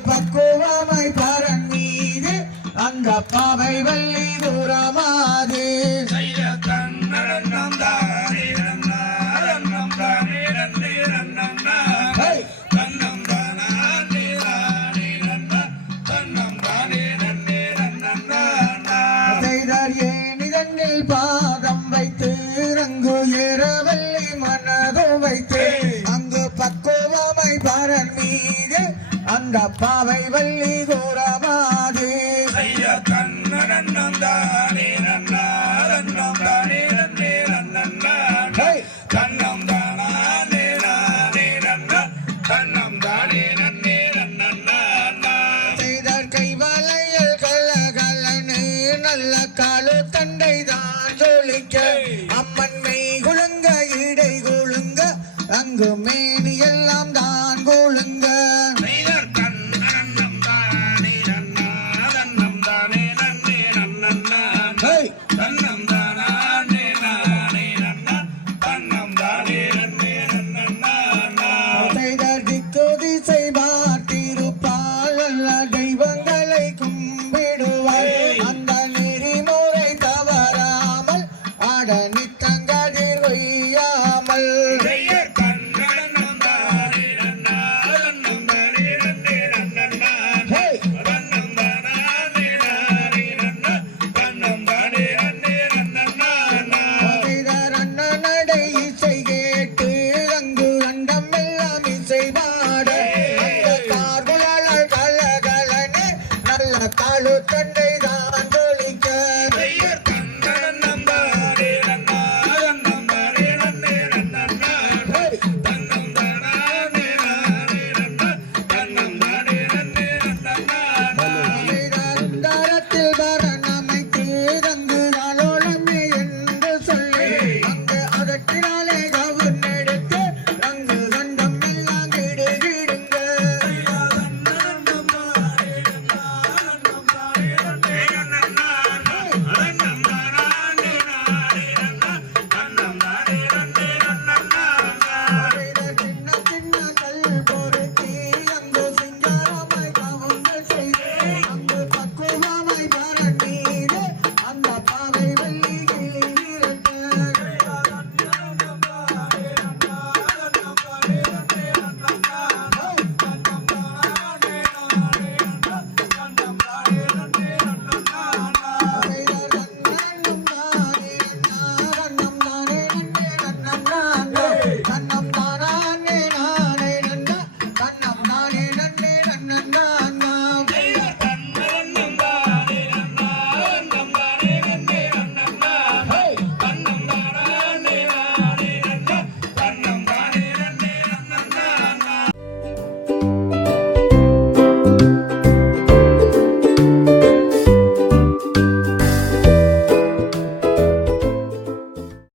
pakko அங்கு மேனி எல்லாம் தான்.